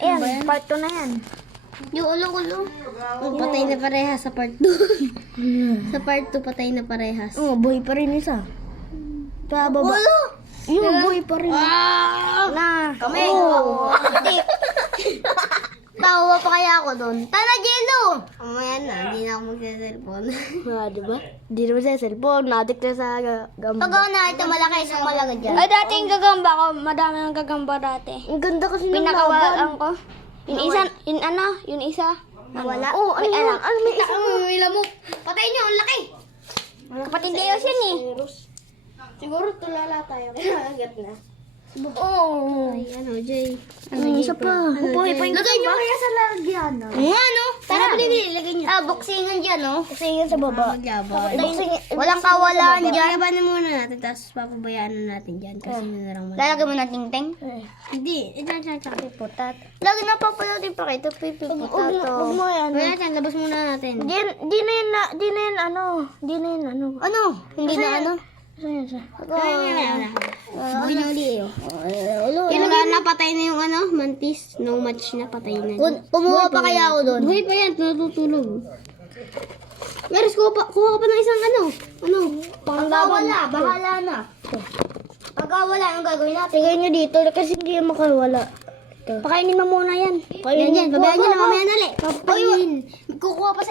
Ayan, part 2 na yan. Yung ulo. Oh, patay na parehas sa part 2. Sa part 2, patay na parehas. Oo, buhay pa rin isa. Sa baba. Ulo! Yung buhay pa rin. Na. Kami. Oh. Tawa pa kaya ako doon. Tara, Jello! Mamaya na, hindi na ako magsa-cellphone. Diba? Di naman sa cellphone. Nadik na sa gamba. Pag ako nakita malaki, isang malaki dyan. Ay, dati yung gagamba ko. Madami ng gagamba dati. Ang ganda kasi ng Pinakawalan ko. Yung isa. Nawala? Oh, ano yun? Ano may isa? May lamok. Patay niyo, ang laki. Kapatid niya yun eh. Siguro tulala tayo. Kaya na. Oo. Ay, Jay. Isa pa. Buhay pa yung Lagay niyo kaya sa lagyan. Ano? Tara, bili. Lagay niyo. Buksingan dyan, no? Kasi yun sa baba. Walang kawalaan dyan. Yabanin muna natin, tapos papabayaan na natin dyan. Kasi yun na lang muna. Lalagay mo ng ting-ting. Hindi. Putat. Lagi na papalotin pa kayo. Huwag mo yan. Wala natin, labas muna natin. Di na yun ano. Ano? Hindi na ano? Wala. Binuli eh. Wala na, patay na yung ano, mantis. No match na, patay na. Kumuha pa kaya ako doon? Buhay pa yan, natutulog. Meron, kuha ka pa ng isang ano. Pagkawala, bahala na. Pagkawala, anong gagawin natin? Tigay nyo dito kasi hindi yan makawala. Pakainin mo muna yan. Yan, babayan nyo na mamaya nali. Kukuha pa sa